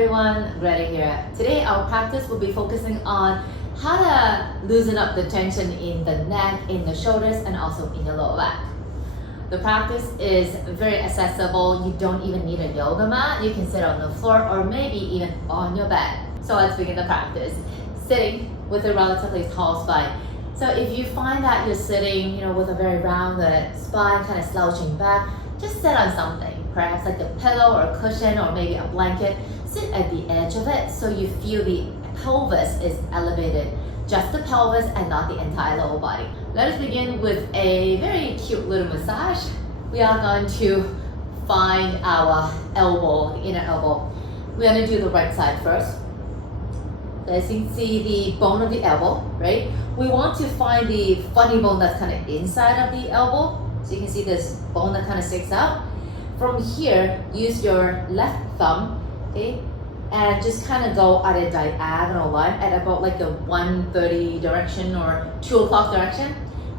everyone, Greta here. Today our practice will be focusing on how to loosen up the tension in the neck, in the shoulders, and also in the lower back. The practice is very accessible. You don't even need a yoga mat. You can sit on the floor or maybe even on your bed. So let's begin the practice. Sitting with a relatively tall spine. So if you find that you're sitting, with a very rounded spine, kind of slouching back, just sit on something, perhaps like a pillow or a cushion or maybe a blanket. Sit at the edge of it so you feel the pelvis is elevated, just the pelvis and not the entire lower body. Let us begin with a very cute little massage. We are going to find our elbow, the inner elbow. We're going to do the right side first. So as you can see the bone of the elbow, right? We want to find the funny bone that's kind of inside of the elbow. So you can see this bone that kind of sticks out. From here, use your left thumb, okay? And just kind of go at a diagonal line at about like the 1:30 direction or 2 o'clock direction.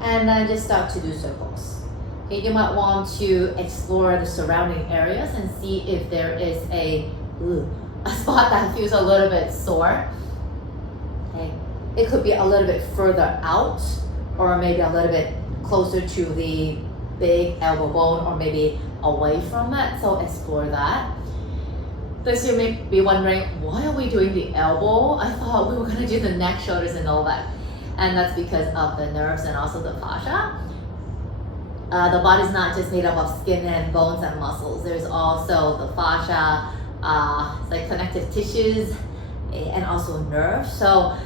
And then just start to do circles. Okay, you might want to explore the surrounding areas and see if there is a spot that feels a little bit sore. Okay, it could be a little bit further out or maybe a little bit closer to the big elbow bone or maybe away from it, so explore that. This you may be wondering, why are we doing the elbow? I thought we were going to do the neck, shoulders, and all that. And that's because of the nerves and also the fascia. The body's not just made up of skin and bones and muscles. There's also the fascia, it's like connective tissues and also nerves. So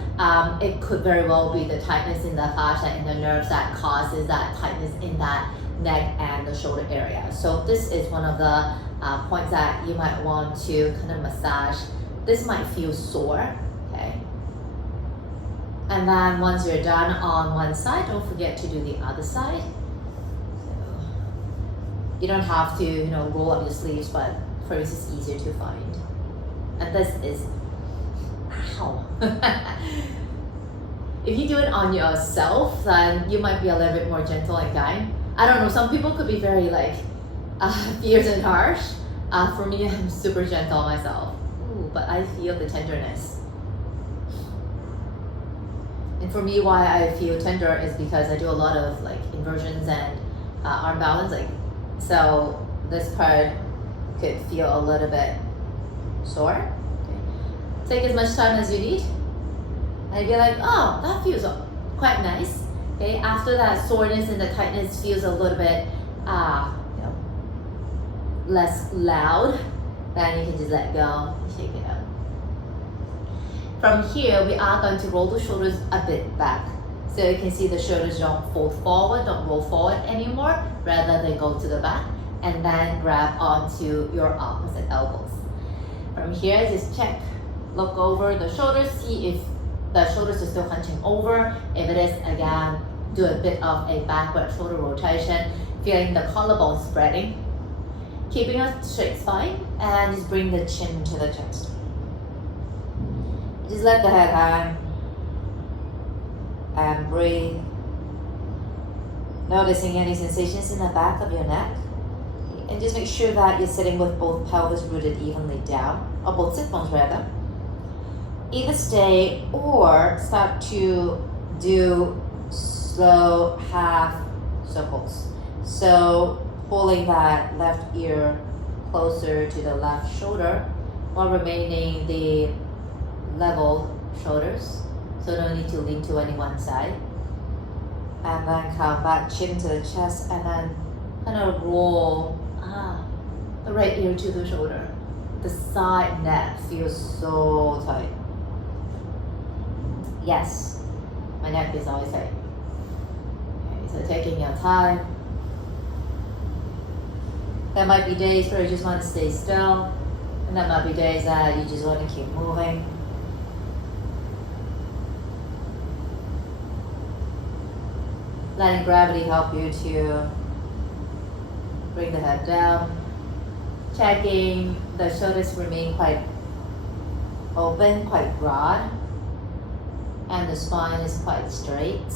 it could very well be the tightness in the fascia and the nerves that causes that tightness in that neck and the shoulder area. So this is one of the points that you might want to kind of massage. This might feel sore, okay? And then once you're done on one side, don't forget to do the other side. So you don't have to, roll up your sleeves, but for this is easier to find. And this is, ow. If you do it on yourself, then you might be a little bit more gentle and kind. I don't know, some people could be very fierce and harsh. For me, I'm super gentle myself. But I feel the tenderness. And for me, why I feel tender is because I do a lot of inversions and arm balancing. So this part could feel a little bit sore. Okay. Take as much time as you need. And be like, oh, that feels quite nice. Okay, after that soreness and the tightness feels a little bit less loud, then you can just let go and shake it out. From here, we are going to roll the shoulders a bit back. So you can see the shoulders don't fold forward, don't roll forward anymore, rather they go to the back and then grab onto your opposite elbows. From here, just check, look over the shoulders, see if the shoulders are still hunching over. If it is, again, do a bit of a backward shoulder rotation, feeling the collarbone spreading. Keeping a straight spine, and just bring the chin to the chest. Just let the head hang and breathe. Noticing any sensations in the back of your neck. And just make sure that you're sitting with both pelvis rooted evenly down, or both sit bones rather. Either stay or start to do slow half circles. So pulling that left ear closer to the left shoulder while remaining the level shoulders. So no need to lean to any one side. And then come back, chin to the chest, and then kind of roll the right ear to the shoulder. The side neck feels so tight. Yes, my neck is always tight. Okay, so taking your time. There might be days where you just want to stay still, and there might be days that you just want to keep moving. Letting gravity help you to bring the head down. Checking the shoulders remain quite open, quite broad. And the spine is quite straight.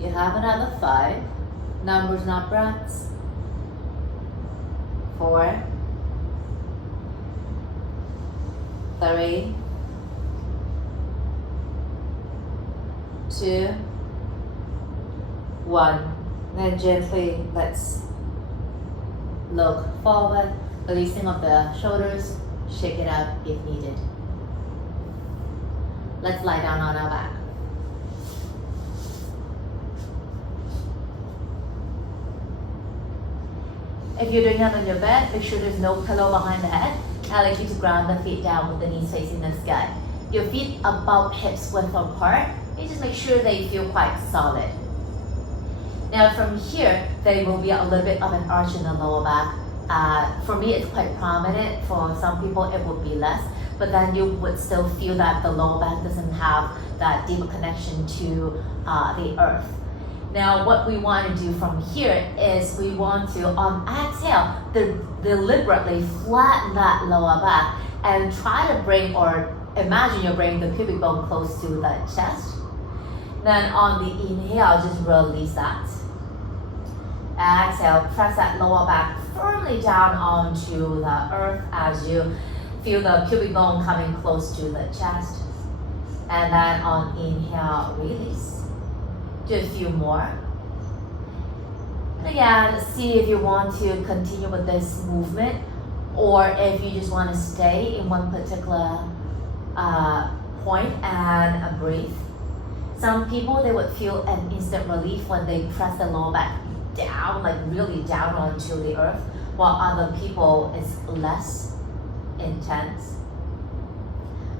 You have another 5. Numbers, not breaths. 4, 3, 2, 1. Then gently let's look forward, releasing of the shoulders, shake it out if needed. Let's lie down on our back. If you're doing that on your bed, make sure there's no pillow behind the head. I like you to ground the feet down with the knees facing the sky. Your feet about hips width apart. You just make sure they feel quite solid. Now from here, there will be a little bit of an arch in the lower back. For me, it's quite prominent. For some people, it would be less. But then you would still feel that the lower back doesn't have that deeper connection to the earth. Now what we want to do from here is we want to, on exhale, deliberately flatten that lower back and try to bring, or imagine you're bringing the pubic bone close to the chest. Then on the inhale, just release that. Exhale, press that lower back firmly down onto the earth as you feel the pubic bone coming close to the chest. And then on inhale, release. Do a few more. And again, see if you want to continue with this movement or if you just want to stay in one particular point and breathe. Some people, they would feel an instant relief when they press the lower back down, like really down onto the earth, while other people, it's less intense.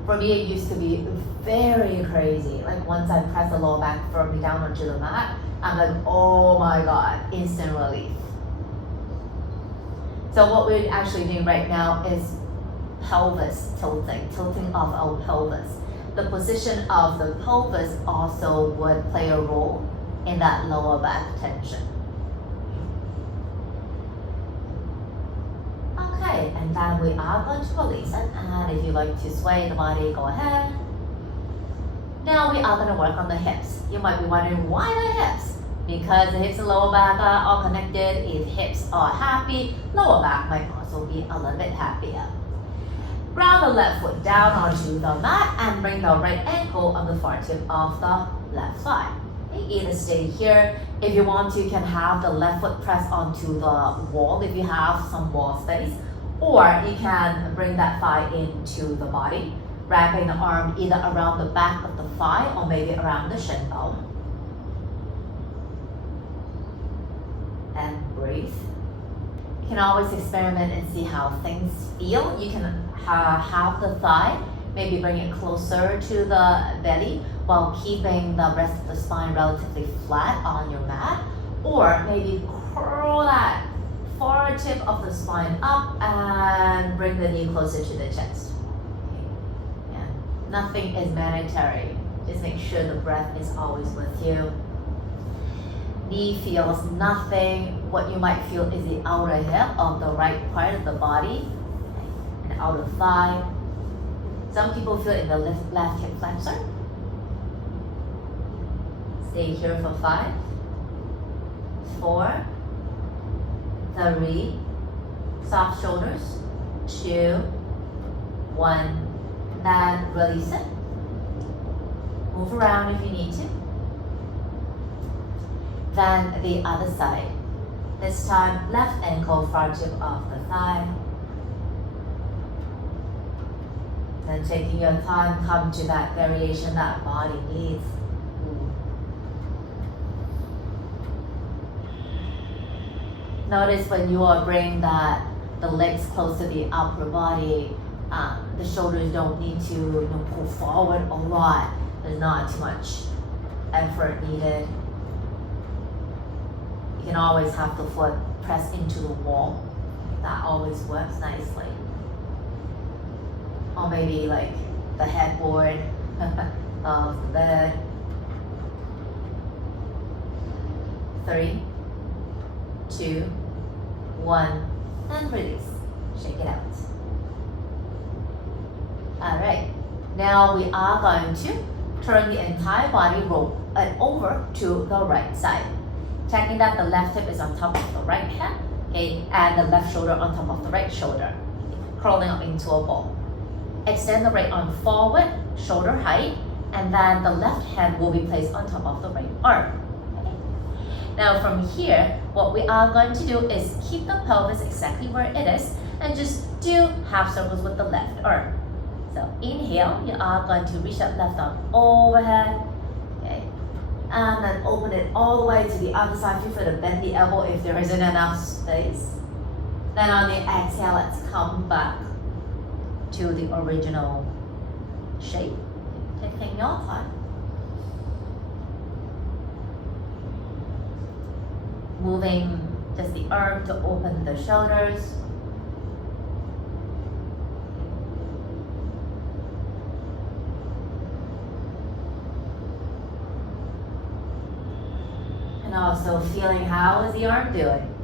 For me, it used to be very crazy. Like once I press the lower back firmly down onto the mat, I'm like, oh my God, instant relief. So what we're actually doing right now is pelvis tilting of our pelvis. The position of the pelvis also would play a role in that lower back tension. Okay, and then we are going to release it. And if you like to sway the body, go ahead. Now we are going to work on the hips. You might be wondering, why the hips? Because the hips and lower back are all connected. If hips are happy, lower back might also be a little bit happier. Ground the left foot down onto the mat and bring the right ankle on the far tip of the left thigh. Either stay here. If you want to, you can have the left foot press onto the wall if you have some wall space. Or you can bring that thigh into the body, wrapping the arm either around the back of the thigh or maybe around the shin bone. And breathe. You can always experiment and see how things feel. You can have the thigh, maybe bring it closer to the belly while keeping the rest of the spine relatively flat on your mat. Or maybe curl that far tip of the spine up and bring the knee closer to the chest. Okay. Yeah. Nothing is mandatory. Just make sure the breath is always with you. Knee feels nothing. What you might feel is the outer hip of the right part of the body, okay, and outer thigh. Some people feel in the left hip flexor. Stay here for 5, 4, 3, soft shoulders, 2, 1, then release it. Move around if you need to. Then the other side. This time, left ankle, far tip of the thigh. Then taking your time, come to that variation that body needs. Notice when you are bringing the legs close to the upper body, the shoulders don't need to pull forward a lot. There's not too much effort needed. You can always have the foot press into the wall. That always works nicely. Or maybe like the headboard of the bed. 3, 2, 1, and release. Shake it out. Alright, now we are going to turn the entire body, roll it over to the right side. Checking that the left hip is on top of the right hip, okay, and the left shoulder on top of the right shoulder. Curling up into a ball. extend the right arm forward, shoulder height, and then the left hand will be placed on top of the right arm. Okay. Now from here, what we are going to do is keep the pelvis exactly where it is and just do half circles with the left arm. So inhale, you are going to reach that left arm overhead, okay, and then open it all the way to the other side. Feel free to bend the elbow if there isn't enough space. Then on the exhale, let's come back to the original shape. Taking your time. Moving just the arm to open the shoulders. And also feeling how is the arm doing.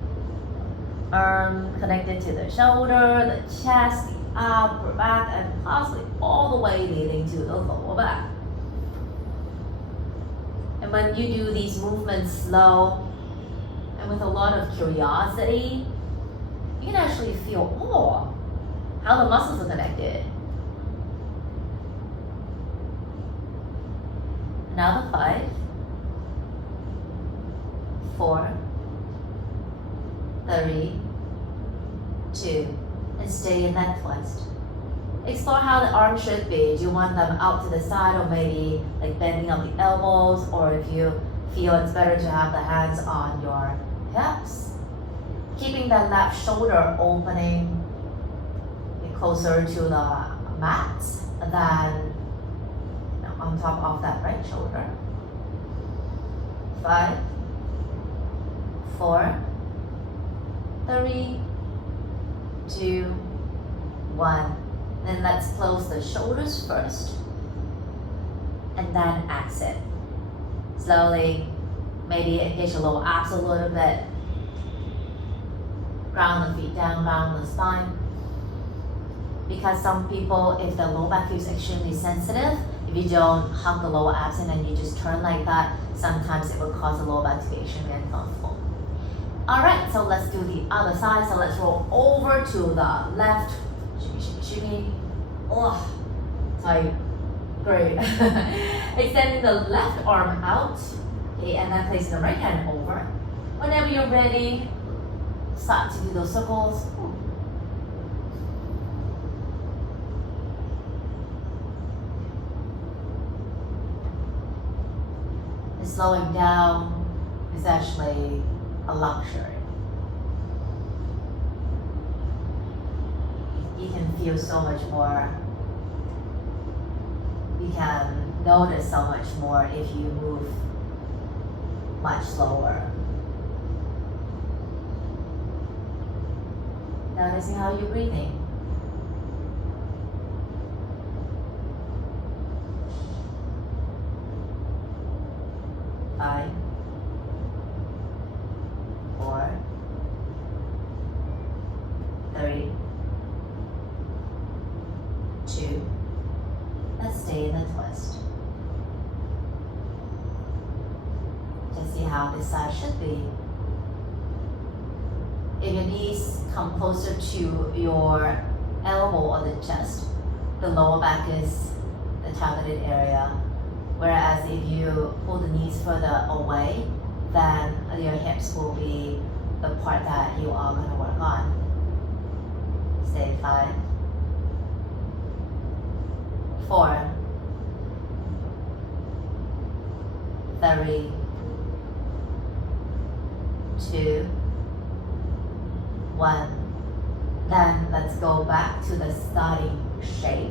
Arm connected to the shoulder, the chest, the upper back, and possibly all the way leading to the lower back. And when you do these movements slow and with a lot of curiosity, you can actually feel, oh, how the muscles are connected. Now the 5, 4, 3, 2, and stay in that twist. Explore how the arms should be. Do you want them out to the side or maybe like bending up the elbows, or if you feel it's better to have the hands on your hips. Keeping that left shoulder opening closer to the mat than on top of that right shoulder. 5, 4, 3, 2, 1. Then let's close the shoulders first and then exit. Slowly, maybe engage your lower abs a little bit. Ground the feet down, round the spine. Because some people, if the lower back feels extremely sensitive, if you don't hug the lower abs in and you just turn like that, sometimes it will cause the lower back to be extremely uncomfortable. Alright, so let's do the other side. So let's roll over to the left. Shimmy, shimmy, shimmy. Oh, tight. Great. Extending the left arm out. Okay, and then placing the right hand over. Whenever you're ready, start to do those circles. And slowing down is actually a luxury. You can feel so much more. You can notice so much more if you move much slower. Noticing how you're breathing. Five, 4, 3, 2. Let's stay in the twist. Just see how this side should be. If your knees come closer to your elbow or the chest, the lower back is the targeted area. Whereas if you pull the knees further away, then your hips will be the part that you are going to work on. Stay 5, 4, 3, 2, 1. Then let's go back to the starting shape.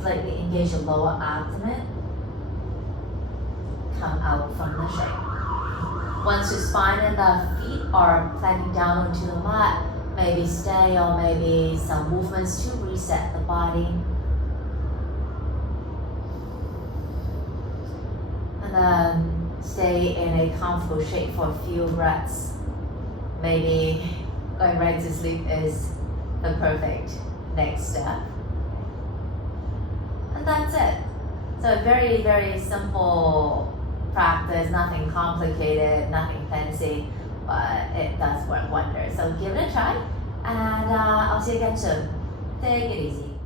Slightly engage your lower abdomen. Come out from the shape. Once your spine and the feet are planting down onto the mat, maybe stay or maybe some movements to reset the body. And then stay in a comfortable shape for a few breaths. Maybe going right to sleep is the perfect next step. And that's it. So a very, very simple practice, nothing complicated, nothing fancy, but it does work wonders. So give it a try, and I'll see you again soon. Take it easy.